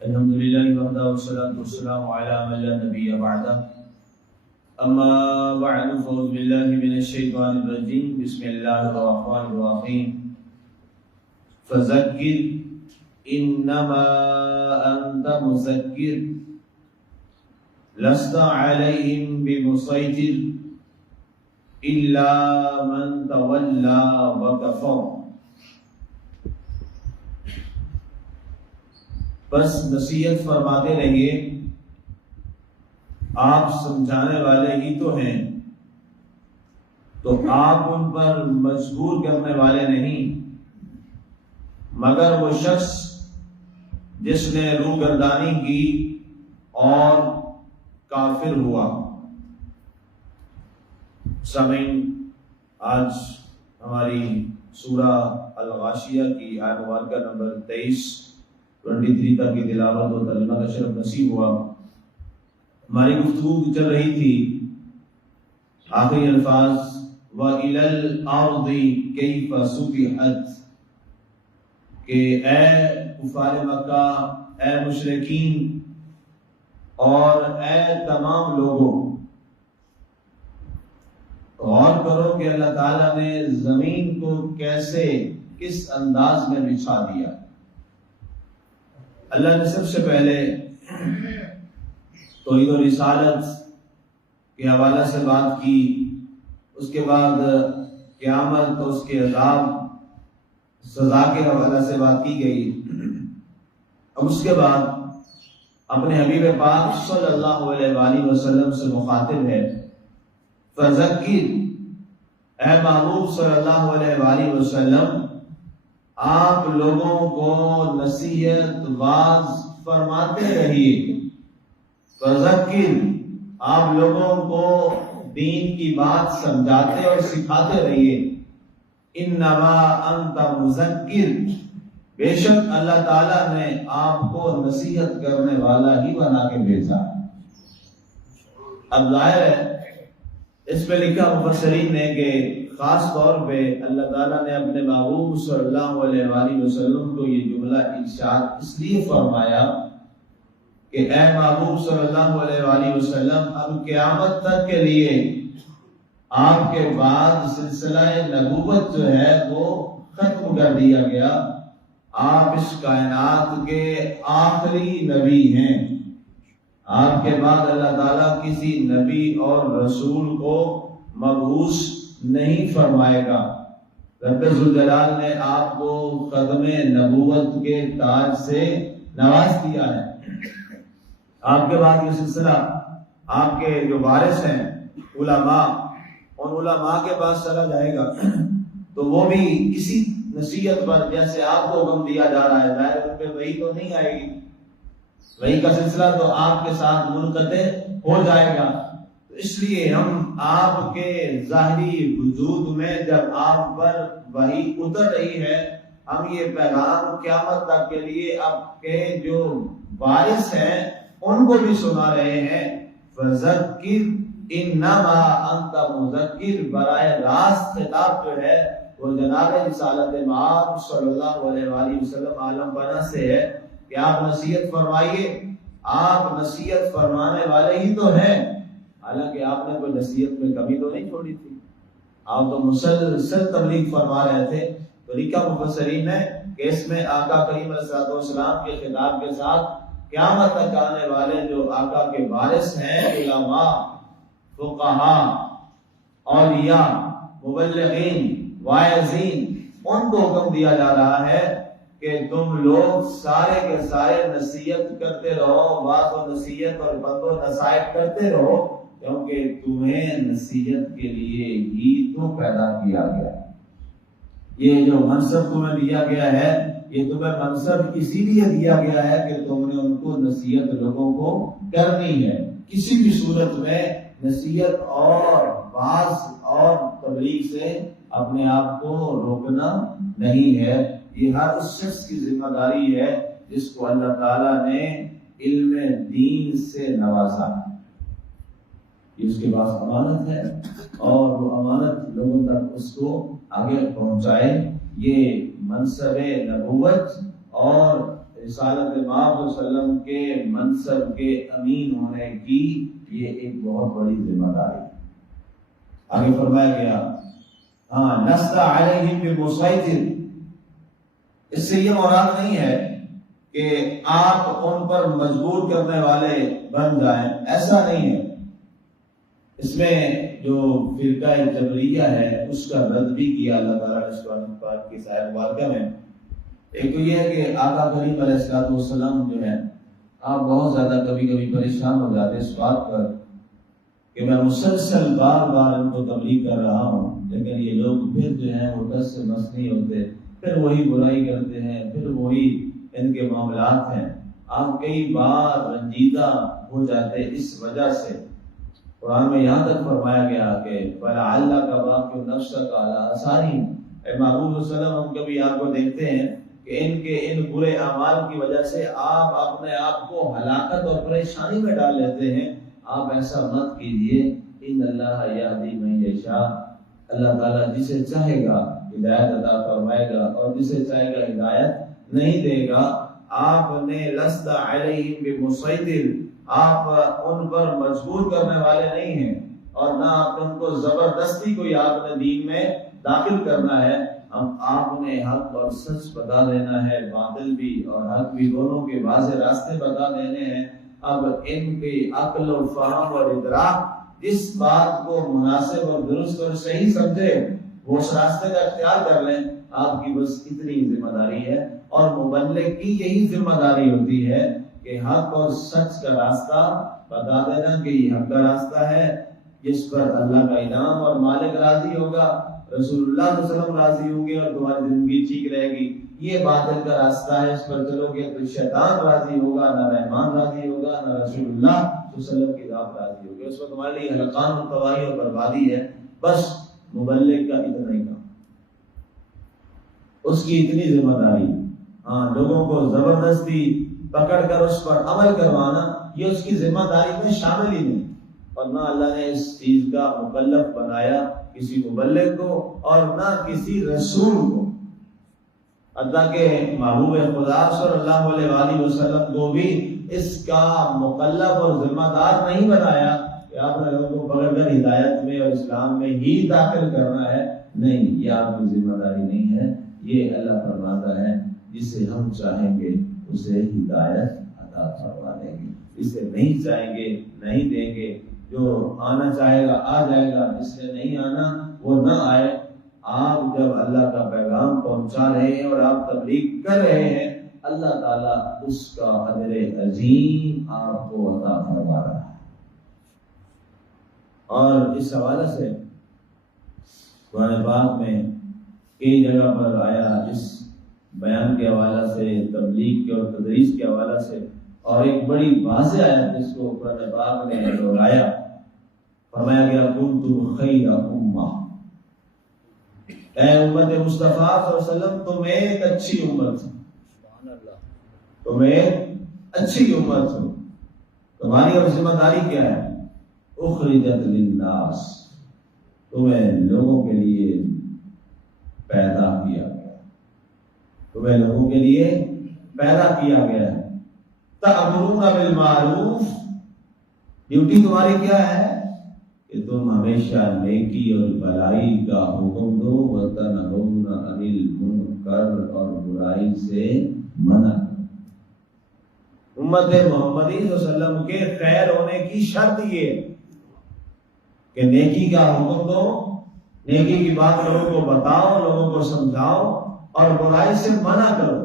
الحمد لله وحده والصلاة والسلام على من لا نبي بعده أما بعد فأعوذ بالله من الشيطان الرجيم بسم الله الرحمن الرحيم فذكر إنما أنت مذكر لست عليهم بمسيطر إلا من تولى وكفر بس نصیحت فرماتے رہیے، آپ سمجھانے والے ہی تو ہیں، تو آپ ان پر مجبور کرنے والے نہیں، مگر وہ شخص جس نے روگردانی کی اور کافر ہوا۔ سامعین، آج ہماری سورہ الغاشیہ کی آیت مبارکہ نمبر 23 تک کی تلاوت و ترجمہ کا شرف نصیب ہوا۔ ہماری گفتگو چل رہی تھی آخری الفاظ وَإِلَى الْأَرْضِ كَيْفَ سُطِحَتْ، کہ اے کفار مکہ، اے مشرکین اور اے تمام لوگوں، غور کرو کہ اللہ تعالیٰ نے زمین کو کیسے، کس انداز میں بچھا دیا۔ اللہ نے سب سے پہلے توحید و رسالت کے حوالہ سے بات کی، اس کے بعد قیامت اور اس کے عذاب سزا کے حوالہ سے بات کی گئی، اب اس کے بعد اپنے حبیب پاک صلی اللہ علیہ وآلہ وسلم سے مخاطب ہے، فذکر، اے محبوب صلی اللہ علیہ وآلہ وسلم، آپ لوگوں کو نصیحت واعظ فرماتے رہیے، فذکر، آپ لوگوں کو دین کی بات سمجھاتے اور سکھاتے رہیے، انما انت مذکر، بے شک اللہ تعالیٰ نے آپ کو نصیحت کرنے والا ہی بنا کے بھیجا۔ اب ظاہر ہے اس پہ لکھا مفسرین نے کہ خاص طور پہ اللہ تعالیٰ نے اپنے محبوب صلی اللہ علیہ وآلہ وسلم کو یہ جملہ ارشاد اس لیے فرمایا کہ اے محبوب صلی اللہ علیہ وآلہ وسلم، اب قیامت تک کے لیے آپ کے بعد سلسلہ نبوت جو ہے وہ ختم کر دیا گیا، آپ اس کائنات کے آخری نبی ہیں، آپ کے بعد اللہ تعالیٰ کسی نبی اور رسول کو مبعوث نہیں فرمائے گا۔ رب ذوالجلال نے آپ کو ختم نبوت کے تاج سے نواز دیا ہے۔ آپ کے بعد یہ سلسلہ، آپ کے جو وارث ہیں علماء، ان علماء کے پاس چلا جائے گا، تو وہ بھی اسی نصیحت پر جیسے آپ کو حکم دیا جا رہا ہے، ظاہر ان پہ وہی تو نہیں آئے گی، وہی کا سلسلہ تو آپ کے ساتھ منقطع ہو جائے گا۔ اس لیے ہم آپ کے ظاہری وجود میں جب آپ پر وحی اتر رہی ہے، ہم یہ پیغام قیامت تک کے لیے آپ کے جو وارث ہیں ان کو بھی سنا رہے ہیں، فذکر انما انت مذکر، براہ راست خطاب جو ہے وہ جناب رسالت مآب صلی اللہ علیہ وآلہ وسلم عالم پناہ سے ہے کہ آپ نصیحت فرمائیے، آپ نصیحت فرمانے والے ہی تو ہیں، حالانکہ آپ نے کوئی نصیحت میں کمی تو نہیں چھوڑی تھی، آپ تو مسلسل تبلیغ فرما رہے تھے۔ تو لکھا مفسرین نے کہ اس میں آقا کریم علیہ السلام کے خطاب کے ساتھ قیامت تک آنے والے جو آقا کے وارث ہیں، علماء، فقہاء، اولیاء، مبلغین، واعظین، ان کو حکم دیا جا رہا ہے کہ تم لوگ سارے کے سارے نصیحت کرتے رہو، واعظ و نصیحت اور بند و نصائح کرتے رہو، کیونکہ تمہیں نصیحت کے لیے ہی تو پیدا کیا گیا۔ یہ جو منصب تمہیں دیا گیا ہے، یہ تمہیں منصب اسی لیے دیا گیا ہے کہ تم نے ان کو نصیحت لوگوں کو کرنی ہے، کسی بھی صورت میں نصیحت اور واعظ اور تبلیغ سے اپنے آپ کو روکنا نہیں ہے۔ یہ ہر اس شخص کی ذمہ داری ہے جس کو اللہ تعالیٰ نے علم دین سے نوازا، یہ اس کے پاس امانت ہے اور وہ امانت لوگوں تک اس کو آگے پہنچائے۔ یہ منصب نبوت اور رسالت مآب صلی اللہ علیہ وسلم کے منصب کے امین ہونے کی یہ ایک بہت بڑی ذمہ داری. آگے فرمایا گیا لست علیہم بمسیطر، اس سے یہ مراد نہیں ہے کہ آپ ان پر مجبور کرنے والے بن جائیں، ایسا نہیں ہے. اس میں جو فرقہ جبریہ ہے اس کا رد بھی کیا اللہ تعالیٰ نے قرآن پاک کی آیت مبارکہ میں. ایک تو یہ ہے کہ آقا کریم علیہ الصلوۃ والسلام جو ہے، آپ بہت زیادہ کبھی کبھی پریشان ہو جاتے اس بات پر کہ میں مسلسل بار بار ان کو تبلیغ کر رہا ہوں، لیکن یہ لوگ پھر جو ہیں وہ دس سے مس نہیں ہوتے، پھر وہی برائی کرتے ہیں، پھر وہی ان کے معاملات ہیں. آپ کئی بار رنجیدہ ہو جاتے اس وجہ سے. قرآن میں یہاں تک فرمایا گیا کہ فَلَعَلَّكَ بَاخِعٌ نَفْسَكَ عَلَىٰ آثَارِهِمْ، اے محبوب صلی اللہ علیہ وسلم، ہم کبھی آپ کو دیکھتے ہیں کہ ان کے ان برے اعمال کی وجہ سے آپ اپنے آپ کو ہلاکت اور پریشانی میں ڈال لیتے ہیں. آپ ایسا مت کیجیے. ان اللہ یہدی من یشاء، اللہ تعالیٰ جسے چاہے گا ہدایت عطا فرمائے گا اور جسے چاہے گا ہدایت نہیں دے گا. آپ نے لست علیہم بمسیطر، آپ ان پر مجبور کرنے والے نہیں ہیں، اور نہ آپ ان کو زبردستی کوئی آپ نے دین میں داخل کرنا ہے. آپ نے حق اور سچ بتا دینا ہے، باطل بھی اور حق بھی دونوں کے واضح راستے بتا دینے ہیں. اب ان کی عقل و فہم اور ادراک جس بات کو مناسب اور درست اور صحیح سمجھے وہ اس راستے کا اختیار کر لیں. آپ کی بس اتنی ذمہ داری ہے، اور مبلغ کی یہی ذمہ داری ہوتی ہے کہ حق اور سچ کا راستہ بتا دینا کہ یہ حق کا راستہ ہے جس پر اللہ کا انعام اور مالک راضی ہوگا، رسول اللہ صلی اللہ علیہ وسلم راضی ہوں گے اور تمہاری زندگی ٹھیک رہے گی. یہ باطل کا راستہ ہے، اس پر چلو گے تو شیطان راضی ہوگا، نہ رحمان راضی ہوگا، نہ رسول اللہ صلی اللہ علیہ وسلم کی ذات راضی ہوگی. اس پر تمہارے لیے ہلاکت اور تباہی اور بربادی ہے. بس مبلغ کا اتنا ہی کام، اس کی اتنی ذمہ داری. لوگوں کو زبردستی پکڑ کر اس پر عمل کروانا یہ اس کی ذمہ داری میں شامل ہی نہیں. اور نہ اللہ نے اس چیز کا مکلف بنایا کسی مبلغ کو اور نہ کسی رسول کو. اللہ کے محبوب خدا صلی اللہ علیہ وآلہ وسلم کو بھی اس کا مکلف اور ذمہ دار نہیں بنایا کہ آپ نے لوگوں کو پکڑ کر ہدایت میں اور اسلام میں ہی داخل کرنا ہے. نہیں، یہ آپ کی ذمہ داری نہیں ہے. یہ اللہ فرماتا ہے جسے ہم چاہیں گے اسے ہدایت عطا فرما دیں گے، اسے نہیں چاہیں گے نہیں دیں گے. جو آنا چاہے گا آ جائے گا، جس نے نہیں آنا وہ نہ آئے. آپ جب اللہ کا پیغام پہنچا رہے ہیں اور آپ تبلیغ کر رہے ہیں، اللہ تعالیٰ اس کا اجر عظیم آپ کو عطا فرما رہا ہے. اور اس حوالے سے قرآن پاک میں کئی جگہ پر آیا، اس بیان کے حوالے سے، تبلیغ کے اور تدریس کے حوالے سے. اور ایک بڑی واضح آیت جس کو قرآن پاک نے دہرایا، فرمایا گیا کنتم خیر امہ، اے امت مصطفیٰ صلی اللہ علیہ وسلم تم ایک اچھی امت ہو، تم ایک اچھی امت ہو. تمہاری اب ذمہ داری کیا ہے؟ اخرجت للناس، تمہیں لوگوں کے لیے پیدا کیا گیا، تمہیں لوگوں کے لیے پیدا کیا گیا ہے. تأمرون بالمعروف، ڈیوٹی تمہاری کیا ہے کہ تم ہمیشہ نیکی اور بھلائی کا حکم دو، وتنہون عن المنکر، اور برائی سے منع کرو. امت محمدی صلی اللہ علیہ وسلم کے خیر ہونے کی شرط یہ کہ نیکی کا حکم دو، نیکی کی بات لوگوں کو بتاؤ، لوگوں کو سمجھاؤ، اور برائی سے منع کرو.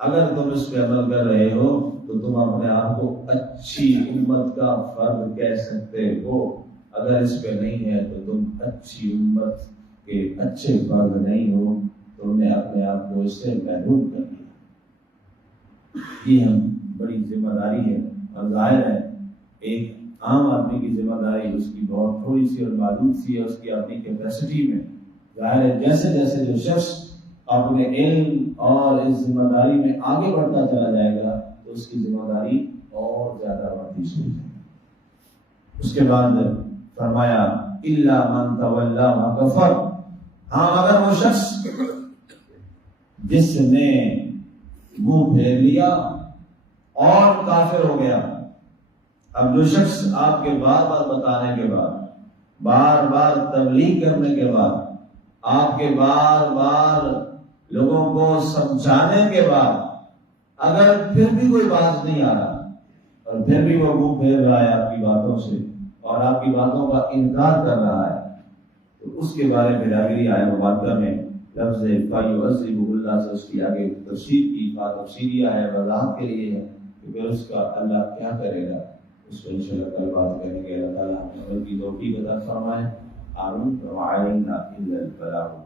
اگر تم اس پہ عمل کر رہے ہو تو تم اپنے آپ کو اچھی امت کا فرد کہہ سکتے ہو. اگر اس پہ نہیں ہے تو تم اچھی امت کے اچھے فرد نہیں ہو، تم نے اپنے آپ کو اس سے محروم کر دیا. یہ ہم بڑی ذمہ داری ہے. اور ظاہر ہے ایک عام آدمی کی ذمہ داری اس کی بہت تھوڑی سی اور محدود سی ہے اس کی اپنی کیپیسٹی میں. ظاہر ہے جیسے جیسے جو شخص اپنے علم اور اس ذمہ داری میں آگے بڑھتا چلا جائے گا تو اس کی ذمہ داری اور زیادہ بڑھتی چلی جائے گی. اس کے بعد فرمایا الا من تولی وکفر، ہاں اگر وہ شخص جس نے منہ پھیر لیا اور کافر ہو گیا۔ اب جو شخص آپ کے بار بار بتانے کے بعد، بار بار تبلیغ کرنے کے بعد، آپ کے بار بار لوگوں کو سمجھانے کے بعد اگر پھر بھی کوئی بات نہیں آ رہا اور پھر بھی وہ منہ پھیر رہا ہے آپ کی باتوں سے اور آپ کی باتوں کا انکار کر رہا ہے، تو اس کے بارے میں لاغری آیت مبارکہ میں لفظ فَيُعَذِّبُهُ اللہ سے اس کی آگے تفسیر کی، تفسیری ہے، وضاحت کے لیے ہے کہ پھر اس کا اللہ کیا کرے گا، اس پر انشاءاللہ کل بات کریں گے۔ اللہ تعالیٰ ہم کی توفیق عطا فرمائے۔ آمین۔ وَعَلَيْنَا إِلَّا الْبَلَاغُ